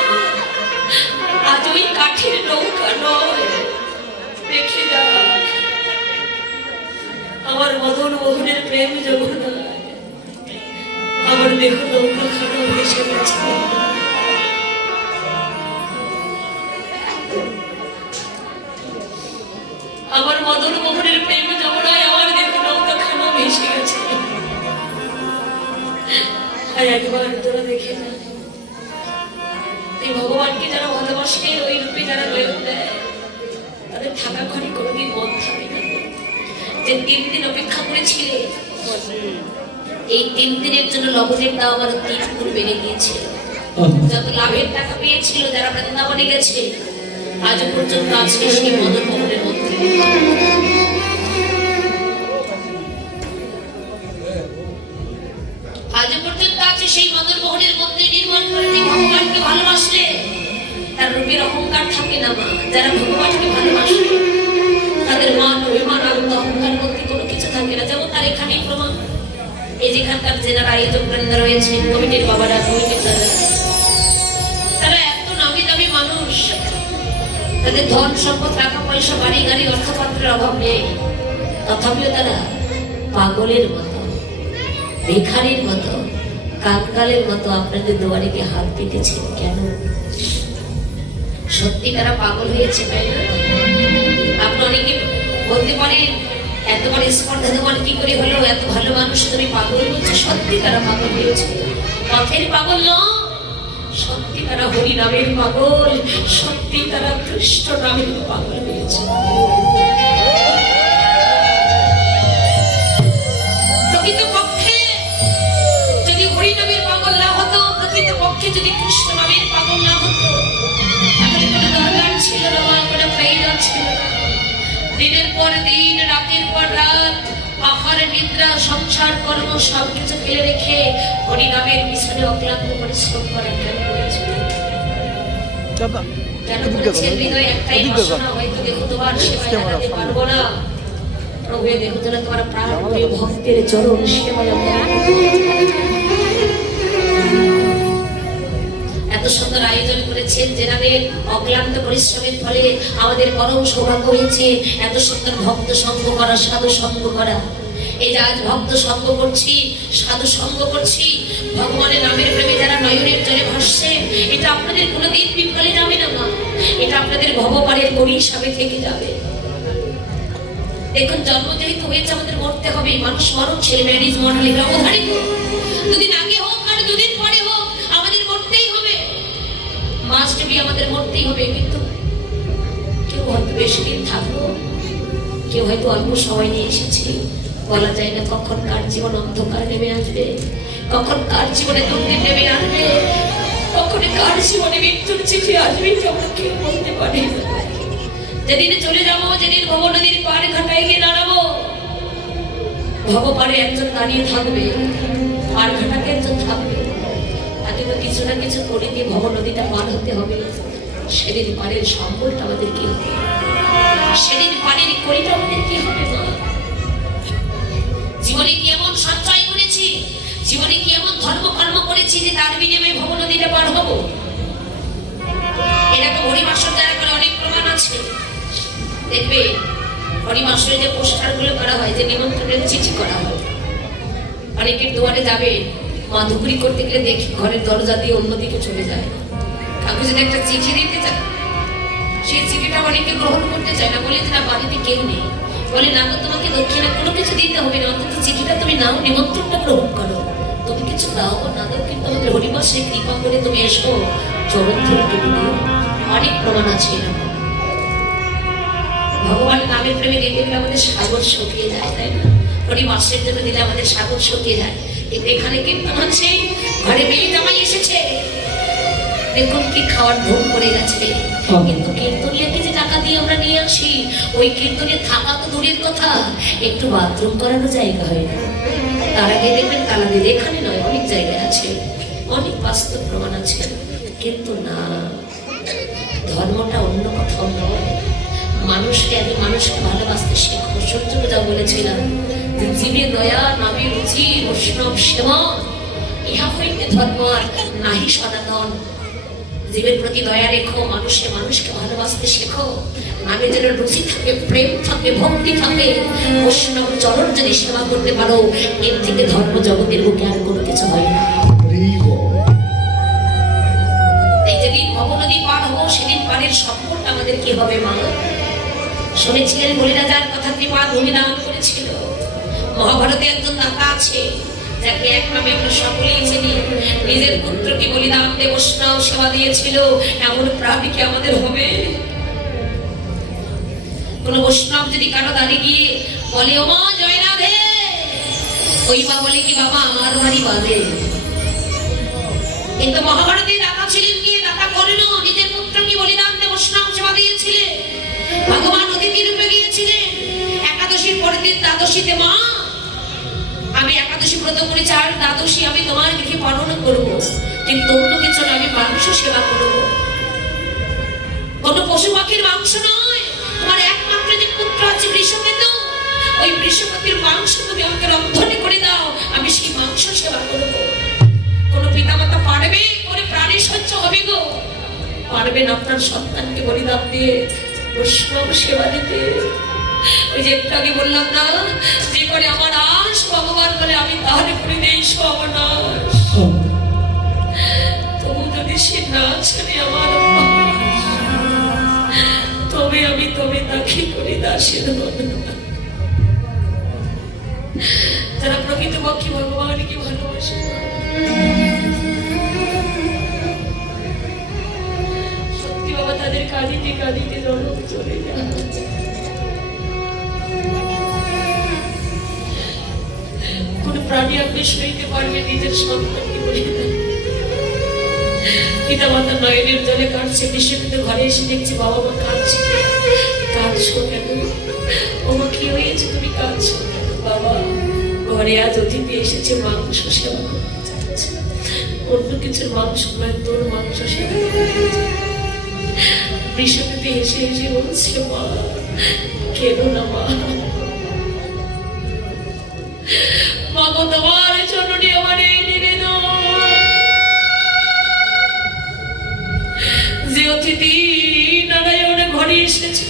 আজ ওই কাঠের নৌকা নয় দেখে যা আমার মদন মোহনের প্রেম যমুনায় আমার দেহ নৌকা খানো ভেসে গেছে আমার মদন মোহনের প্রেম যমুনায় আমার দেহ নৌকা খানো ভেসে গেছে আর একবার তোরা দেখে না এই ভগবানকে যারা ভালোবাসে ওই রূপে যারা বেরো দেয় তাদের থাকা ঘরে কোনোদিন মন থাকে না যে 3 দিন অপেক্ষা করেছিলে এই 3 দিনের জন্য লবণের দাম আরো 3 গুণ বেড়ে গিয়েছে যত লাভের টাকা পেয়েছিল যারা বৃন্দাবনে গেছে আজ পর্যন্ত আছে সেই মদন মোহনের মধ্যে থাকে না, যেমন তার এখানেই প্রমাণ। এই যেখানকার যারা আয়োজক বৃন্দ রয়েছেন, কমিটির বাবারা, কমিটির দাদারা, তারা এত নামি দামি মানুষ, তাদের ধন সম্পদ, টাকা পয়সা, বাড়ি গাড়ি, অর্থপত্রের অভাব নেই, তথাপিও তারা পাগলের মতো, ভিখারির মতো, কাঙ্গালের মতো আপনাদের দুয়ারে গিয়ে হাত পেতেছেন কেন? সত্যি তারা পাগল হয়েছে, তাই না? আপনি অনেকে বলতে পারেন এত বড় স্পর্ধা তোমার কি করে হলো, এত ভালো মানুষ তুমি পাগল বলছো। সত্যি তারা পাগল হয়েছে, পথের পাগল নয়, সত্যি তারা হরি নামের পাগল, সত্যি তারা কৃষ্ণ নামের পাগল হয়েছে। প্রকৃতপক্ষে যদি হরি নামের পাগল না হতো, প্রকৃতপক্ষে যদি কৃষ্ণ নামের পাগল না হতো, তাহলে কোনো দরকার ছিল না, কোনো প্রয়োজন ছিল না। দিনের পর দিন, রাতের পর রাত, আহার নিদ্রা, সংসার, কর্ম সবকিছু ফেলে রেখে হরি নামের পিছনে অক্লান্ত পরিশ্রম করা কেন করেছিল? কেন করেছেন? হৃদয় একটাই বাসনা, হয়তো দেহ তোমার সেবায় লাগাতে পারবো না। প্রভু দেহ তোলা তোমার প্রাণ প্রিয় ভক্তের চরণ সেবায় এত সুন্দর আয়োজন করেছেন, যেনাদের অক্লান্ত পরিশ্রমের ফলে আমাদের পরম সৌভাগ্য হয়েছে এত সুন্দর ভক্ত সঙ্গ করা, সাধু সঙ্গ করা। এই যে আজ ভক্ত সঙ্গ করছি, সাধু সঙ্গ করছি, ভগবানের নামের প্রেমে যারা নয়নের জলে ভাসছে, এটা আপনাদের কোনোদিন বিফলে যাবে না মা, এটা আপনাদের ভবপারের গড়ি হিসাবে থেকে যাবে। দেখুন, জন্ম যেহেতু হয়েছে আমাদের মরতে হবে, মানুষ মরণশীল, ম্যারেজ মডেল অবধারিত, দুদিন আগে হোক আর দুদিন পরে হোক আমাদের মরতেই হবে, মাস্ট বি, আমাদের মরতেই হবে। কিন্তু কেউ হয়তো বেশি দিন থাকবো, কেউ হয়তো অল্প সময় নিয়ে এসেছি, বলা যায় না কখন কার জীবন অন্ধকার নেমে আসবে, কখন কার জীবনে দুর্দিন নেমে আসবে, কখন কার জীবনে মৃত্যুর চিঠি আসবে, আমরা কেউ বলতে পারি না। যেদিন চলে যাবো, যেদিন ভব নদীর পাড় ঘাটায় গিয়ে দাঁড়াবো, ভব পাড়ে একজন দাঁড়িয়ে থাকবে, পাড় ঘাটাকে একজন থাকবে, তাকে তো কিছু না কিছু করে দিয়ে ভব নদীটা পার হতে হবে। সেদিন পাড়ের সম্বলটা আমাদের কি হবে, সেদিন পাড়ের করিটা আমাদের কি হবে না? জীবনে কি এমন সঞ্চয় করেছি, জীবনে কি এমন ধর্মকর্ম করেছি যে তার বিনিময়ে ভব নদীটা পার হবো? এরকম হরিবাসর যারা করে অনেক প্রমাণ আছে। দেখবে হরিবাসরে যে পোস্টার গুলো করা হয়, যে নিমন্ত্রণের চিঠি করা হয়, অনেকের দুয়ারে যাবে, মা ধুকুরি করতে গেলে দেখি ঘরের দরজা দিয়ে অন্যদিকে চলে যায়। কাউকে যদি একটা চিঠি দিতে চায়, সেই চিঠিটা অনেকে গ্রহণ করতে চায় না, বলে যে না বাড়িতে কেউ নেই, বলে না তোমাকে দক্ষিণা কোনো কিছু দিতে হবে না, অন্তত চিঠিটা তুমি নাও, নিমন্ত্রণটা গ্রহণ করো। তুমি কিছু দাও বা না দাও, কিন্তু আমাদের হরিবাসরে কৃপা করে তুমি এসো, চরণ ধরে ডুবে দিও। অনেক প্রমাণ আছে এরকম। ভগবান নামের প্রেমে দিতে গেলে আমাদের সাগর শুকিয়ে যায়, তাই না? হরিবাসের জন্য দিলে আমাদের সাগর শুকিয়ে যায়। কিন্তু এখানে কীর্তন হচ্ছে, ঘরে মেয়ে জামাই এসেছে, দেখুন কি খাওয়ার ধূম করে গেছে, কিন্তু কীর্তনিয়াকে যে টাকা দিয়ে আমরা নিয়ে আসি, ওই কীর্তনে থাকা তো দূরের কথা, একটু বাথরুম করানো জায়গা হয় না। তার আগে দেখবেন তালা দিয়ে, এখানে নয় অনেক জায়গায় আছে, অনেক বাস্তব প্রমাণ আছে। কিন্তু না, ধর্মটা অন্য কোথাও নয়। মানুষকে আগে মানুষকে ভালোবাসতে শেখো। সূর্যকে যা বলেছিলাম, জীবে দয়া, নামে রুচি, বৈষ্ণব সেবা, ইহা হইতে ধর্ম আর নাহি সনাতন। জীবের প্রতি দয়া রেখো, মানুষকে ভালোবাসতে শেখো, নামে যেন রুচি থাকে, প্রেম থাকে, ভক্তি থাকে, বৈষ্ণব চরণ যদি সেবা করতে পারো, এর থেকে ধর্ম জগতের বুকে আর কোনো কিছু হয় না। এই যেদিন ভবনদী পার হবো, সেদিন পারের সম্পর্ক আমাদের কি হবে মা? শুনেছিলেন বলিরাজার কথা, কৃপা ভূমি দান করেছিল। মহাভারতে একজন দাতা আছে, যাকে এক নামে আমরা সকলেই চিনি। নিজের পুত্রকে বলিদান দিয়ে বৈষ্ণব সেবা দিয়েছিল। এমন প্রাণী কি আমাদের হবে? কোন বৈষ্ণব যদি কারো দাঁড়িয়ে গিয়ে বলে ও মা জয় রাধে, ওই মা বলে কি বাবা আমার বাড়ি বাদে। কিন্তু মহাভারতে দাতা ছিলেন কি? দাতা করেন নিজের পুত্রকে বলিদান দিয়ে বৈষ্ণব সেবা দিয়েছিলেন। ভগবান অতিথি রূপে গিয়েছিলেন। একাদশীর পরের দিন দ্বাদশীতে মা আমি একাদশী ব্রত করেছি, আর দ্বাদশী আমি তোমার গৃহে পালন করবো, কিন্তু অন্য কিছু না, আমি মাংস সেবা করবো। কোন পশু পাখির মাংস নয়, তোমার একমাত্র যে পুত্র আছে বৃষকেতু, ওই বৃষপতির মাংস পারবেন আপনার সন্তানকে বলিদান দিয়ে বৈষ্ণব সেবা দিতে? ওই যে একটু আগে বললাম না, যে করে আমার আশ ভগবান বলে আমি তাহলে করে দেই সর্বনাশ। তবু যদি সে না ছেড়ে আমার তবে আমি তাকে করি দাসের যারা প্রকৃতপক্ষে ভগবানকে ভালোবাসে। সত্যি বাবা, তাদের কাঁদিতে কাঁদিতে জনম চলে যায়। কোন প্রাণী আপনি সইতে পারবে নিজের সন্তানকে বলে দেন? পিতা মাতা নয়নের জলে কাটছে, বিশ্বপিত ঘরে এসে দেখছি বাবা মা কাঁদছে। কাঁদছো কেন? ও মা, কি হয়েছে তুমি কাঁদছো কেন? বাবা, ঘরে আজ অতিথি এসেছে, মাংস সেবা করতে চাচ্ছে। অন্য কিছুর মাংস নয়, তোর মাংস সেবা করতে চাচ্ছে। বিশ্বপিত হেসে হেসে বলছে, মা কেন না মা, মা গো তোমার চরণে আমার এই নিবেদন, যে অতিথি নারায়ণ ঘরে এসেছে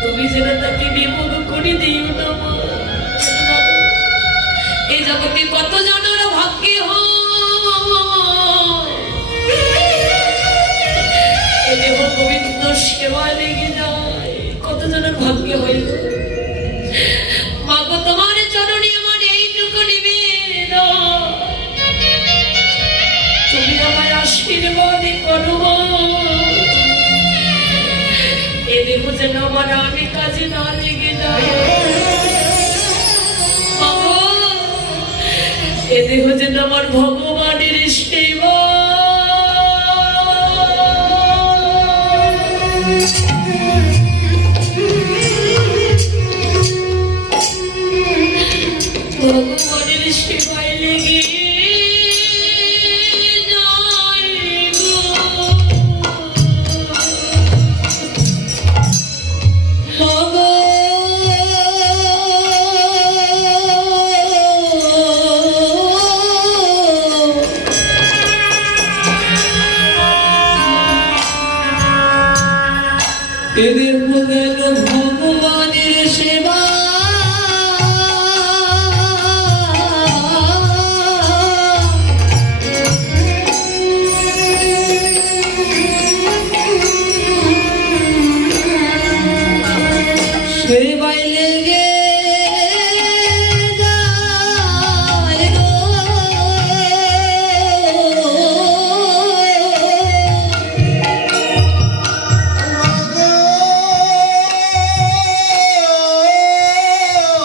তুমি যেন তাকে বিমুখ করে দিও না মা। এই জগতে কত জনের ভাগ্যে হয় দেহ গোবিন্দ সেবায় লেগে যায়, কত জনের ভাগ্যে হয়। মা গো তোমার চরণে আমার এইটুকু নিবেদন, তুমি আমায় আশীর্বাদ করো। এ দেহ যেন আমার অনেক কাজে না লেগে যায়। এ দেহ যেন আমার ভগবানের সেবা। ভগবানের সেবায় লেগে এদের যেন ভগবানের সেবা। সেবা